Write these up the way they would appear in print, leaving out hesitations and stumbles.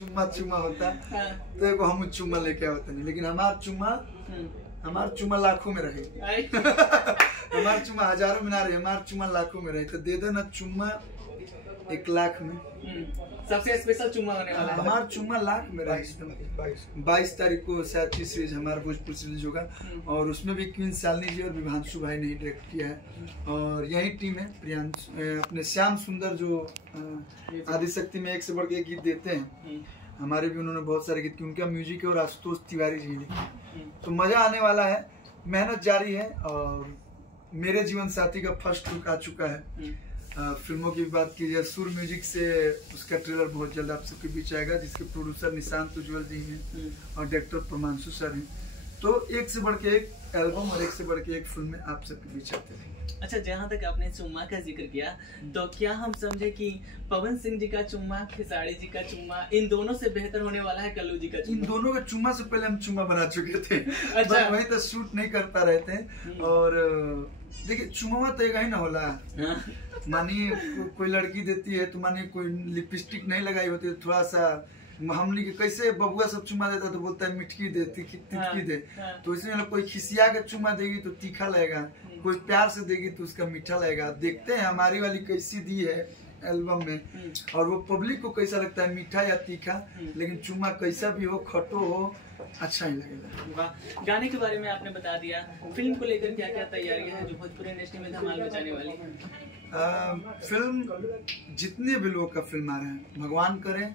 चुम्मा चुम्मा होता तो एगो हम चुम्मा लेके आवत नहीं, लेकिन हमार चुम्मा लाखों में रहे। हमार चुम्मा हजारों में ना रहे, हमार चुम्मा लाखों में रहे। तो दे दो ना चुम्मा 1 लाख में। सबसे स्पेशल चुम्मा होने वाला है। हमार चुम्मा लाख में रहे। 22 तारीख को शायद सीरीज हमारा भोजपुर सीरीज होगा और उसमें भी क्वीन शालिनी जी और विभांशु भाई ने डायरेक्ट किया है और यही टीम है। प्रियांश अपने श्याम सुंदर जो आदिशक्ति में एक से बढ़ के एक गीत देते हैं, हमारे भी उन्होंने बहुत सारे गीत, उनका म्यूजिक है और आशुतोष तिवारी जी लिखे। तो मजा आने वाला है, मेहनत जारी है। और मेरे जीवन साथी का फर्स्ट लुक आ चुका है। फिल्मों की बात कीजिए, सुर म्यूजिक से उसका ट्रेलर बहुत जल्द आप सबके बीच आएगा, जिसके प्रोड्यूसर निशांत उज्ज्वल जी हैं और डायरेक्टर प्रमांशु सर हैं। तो एक से बढ़ के एक एल्बम और एक से बढ़ के एक फिल्म में आप सबके बीच आते हैं। अच्छा, जहाँ तक आपने चुम्मा का जिक्र किया, तो क्या हम समझे कि पवन सिंह जी का चुम्मा, खेसारी जी का चुम्मा, इन दोनों से बेहतर होने वाला है कल्लू जी का चुम्मा? इन दोनों का चुम्मा से पहले हम चुम्मा बना चुके थे। अच्छा। वही तो शूट नहीं कर पा रहे थे। और देखिए चुम्मा तो एक ही ना होला। मानिए कोई लड़की देती है तो मानिए कोई लिपस्टिक नहीं लगाई होती, थोड़ा सा हमने कैसे बबुआ सब चुम्मा देता तो बोलता है मिठकी दे, तिटकी दे। तो इसमें कोई खिसिया के चुम्मा देगी तो तीखा लगेगा, कोई प्यार से देगी तो उसका मीठा लगेगा। देखते हैं हमारी वाली कैसी दी है एल्बम में और वो पब्लिक को कैसा लगता है, मीठा या तीखा। लेकिन चुम्मा कैसा भी हो, खट्टो हो, अच्छा ही लगेगा। वाह, गाने के बारे में आपने बता दिया, फिल्म को लेकर क्या क्या तैयारियां हैं जो भोजपुरी इंडस्ट्री में धमाल मचाने वाली है? फिल्म जितने भी लोग का फिल्म आ रहे हैं, भगवान करे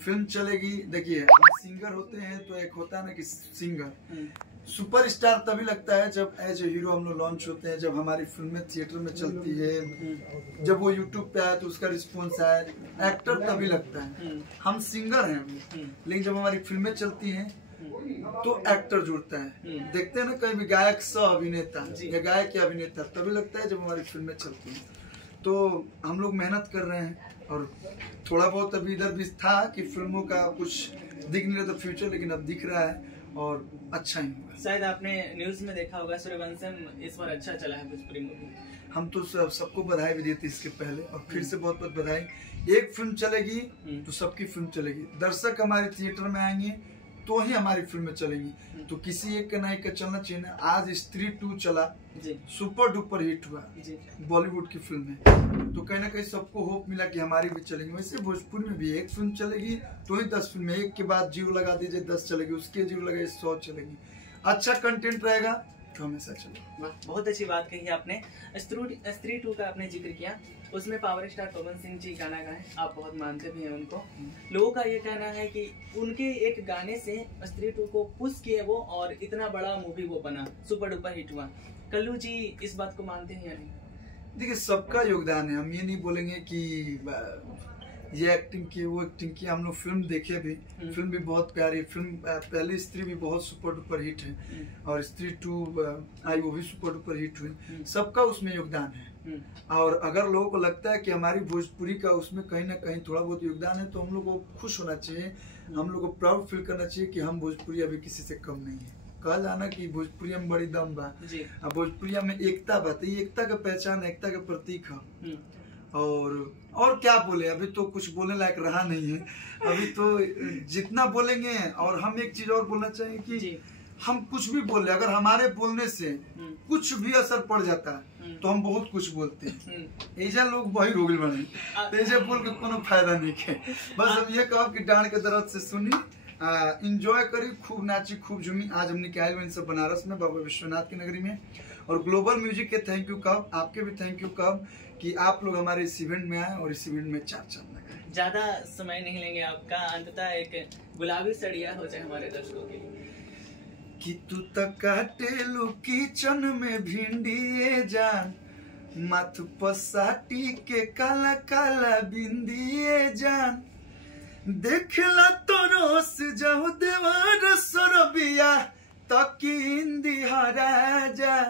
फिल्म चलेगी। देखिए हम सिंगर होते हैं तो एक होता है ना कि सिंगर सुपरस्टार तभी लगता है जब एज ए हीरो हम लोग लॉन्च होते हैं, जब हमारी फिल्में थिएटर में चलती है, जब वो यूट्यूब पे आया तो उसका रिस्पॉन्स आया। एक्टर तभी लगता है। हम सिंगर हैं लेकिन जब हमारी फिल्में चलती हैं तो एक्टर जुड़ता है। देखते हैं ना कहीं भी गायक सह अभिनेता या गायक या अभिनेता तभी लगता है जब हमारी फिल्में चलती हैं। तो हम लोग मेहनत कर रहे हैं और थोड़ा बहुत अभी इधर भी था कि फिल्मों का कुछ दिख नहीं रहा था फ्यूचर, लेकिन अब दिख रहा है और अच्छा ही होगा। शायद आपने न्यूज में देखा होगा, सूर्यवंशम इस बार अच्छा चला है भोजपुरी मूवी। हम तो सबको बधाई भी देते इसके पहले और फिर से बहुत बहुत बधाई। एक फिल्म चलेगी तो सबकी फिल्म चलेगी, दर्शक हमारे थिएटर में आएंगे तो ही हमारी फिल्में चलेंगी। तो किसी एक का नायक का चलना चाहिए ना। आज स्त्री 2 चला, सुपर डुपर हिट हुआ, बॉलीवुड की फिल्म है, तो कहीं ना कहीं सबको होप मिला कि हमारी भी चलेंगी। वैसे भोजपुरी में भी एक फिल्म चलेगी तो ही 10 फिल्में, एक के बाद जीरो लगा दीजिए 10 चलेगी, उसके जीरो लगाइए 100 चलेगी। अच्छा कंटेंट रहेगा तो हमेशा चलेगा। बहुत अच्छी बात कही आपने। स्त्री 2 का आपने जिक्र किया, उसमें पावर स्टार पवन सिंह जी गाना गाए, आप बहुत मानते भी हैं उनको। लोगों का ये कहना है कि उनके एक गाने से स्त्री 2 को पुश किए वो और इतना बड़ा मूवी वो बना, सुपर डुपर हिट हुआ। कल्लू जी इस बात को मानते हैं या नहीं? देखिए सबका योगदान है, हम ये नहीं बोलेंगे कि ये एक्टिंग की वो एक्टिंग की। हम लोग फिल्म देखे भी, फिल्म भी बहुत प्यारी फिल्म। पहली स्त्री भी बहुत सुपर डुपर हिट है और स्त्री 2 आई वो भी सुपर डुपर हिट हुई। सबका उसमें योगदान है। और अगर लोगों को लगता है कि हमारी भोजपुरी का उसमें कहीं ना कहीं थोड़ा बहुत योगदान है तो हम लोग को खुश होना चाहिए, हम लोग को प्राउड फील करना चाहिए कि हम भोजपुरी अभी किसी से कम नहीं है। कहा जाना कि भोजपुरिया में बड़ी दम बा, भोजपुरिया में एकता बात है, एकता का पहचान, एकता का प्रतीक है। और क्या बोले, अभी तो कुछ बोलने लायक रहा नहीं है। अभी तो जितना बोलेंगे, और हम एक चीज और बोलना चाहिए कि हम कुछ भी बोले, अगर हमारे बोलने से कुछ भी असर पड़ जाता है तो हम बहुत कुछ बोलते हैं। ऐसा लोग वही रोगिल बने, ऐसे बोल के कोनो फायदा नहीं है। बस हम ये कहो कि डांड के दर्द से सुनी, इंजॉय करी, खूब नाची, खूब झूमी। आज हमने क्या सब बनारस में बाबा विश्वनाथ की नगरी में। और ग्लोबल म्यूजिक के थैंक यू कब, आपके भी थैंक यू कब कि आप लोग हमारे इस इवेंट में आए और इस इवेंट में 4 चांद लगाए। ज्यादा समय नहीं लेंगे आपका, अंततः एक गुलाबी सड़िया हो जाए हमारे दर्शकों के लिए। कि तू तक काटेलू किचन में भिंडिए जान, माथ पसाटी के काला काला बिंदिए जान, देखला तो रोस जाऊ देवार सरबिया तकींदी हराजा,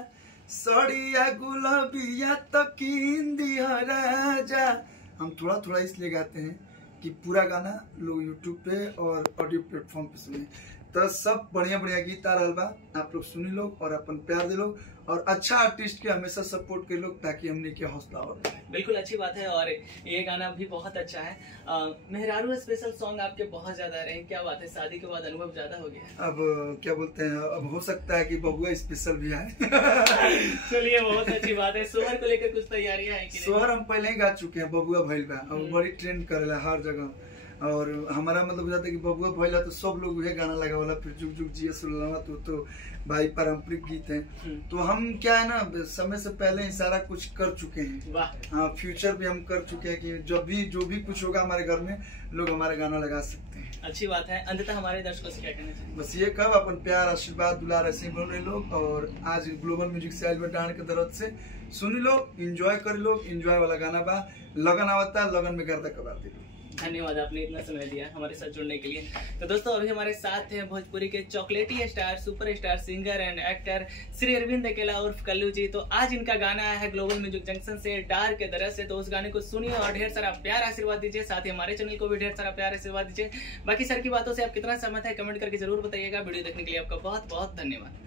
सड़िया गुलाबिया तकींदी हराजा। हम थोड़ा थोड़ा इसलिए गाते हैं कि पूरा गाना लोग यूट्यूब पे और ऑडियो प्लेटफॉर्म पे सुने। तो सब बढ़िया बढ़िया गीत आ रहा बा, आप लोग सुनी लोग और अपन प्यार दे लोग और अच्छा आर्टिस्ट के हमेशा सपोर्ट कर लोग ताकि हमने के हौसला और बिल्कुल अच्छी बात है। और ये गाना भी बहुत अच्छा है। मेहरारू स्पेशल सॉन्ग आपके बहुत ज्यादा रहे, क्या बात है, शादी के बाद अनुभव ज्यादा हो गया? अब क्या बोलते हैं, अब हो सकता है कि बबुआ स्पेशल भी आए। चलिए बहुत अच्छी बात है। सोहर को लेकर कुछ तैयारियां हैं कि नहीं? सोहर हम पहले ही गा चुके हैं, बबुआ भइल बा, अब बड़ी ट्रेंड करेला हर जगह। और हमारा मतलब जाता है कि बबुआ भइला तो सब लोग वही गाना लगा वाला, फिर जुग जुग जिया सुलवा तो भाई पारंपरिक गीत है। तो हम क्या है ना, समय से पहले ही सारा कुछ कर चुके हैं। वाह। हाँ, फ्यूचर भी हम कर चुके हैं कि जब भी जो भी कुछ होगा हमारे घर में लोग हमारे गाना लगा सकते हैं। अच्छी बात है। अंततः हमारे दर्शकों से क्या कहना चाहिए? बस ये कब अपन प्यार आशीर्वाद दुलार ऐसे ही बोल रहे लोग। और आज ग्लोबल म्यूजिक से आइल डांड के तरफ से सुनी लो, एंजॉय कर लो, एंजॉय वाला गाना बा, लगन आवता लगन में गर्दा कबार दे। धन्यवाद, आपने इतना समय दिया हमारे साथ जुड़ने के लिए। तो दोस्तों अभी हमारे साथ हैं भोजपुरी के चॉकलेटी star, superstar, singer and actor Shri Arvind Akela उर्फ कल्लू जी। तो आज इनका गाना आया है ग्लोबल म्यूजिक जंक्शन से, डार के दरस से। तो उस गाने को सुनिए और ढेर सारा प्यार आशीर्वाद दीजिए, साथ ही हमारे चैनल को भी ढेर सारा प्यार आशीर्वाद दीजिए। बाकी सर की बातों से आप कितना सहमत है कमेंट करके जरूर बताइएगा। वीडियो देखने के लिए आपका बहुत बहुत धन्यवाद।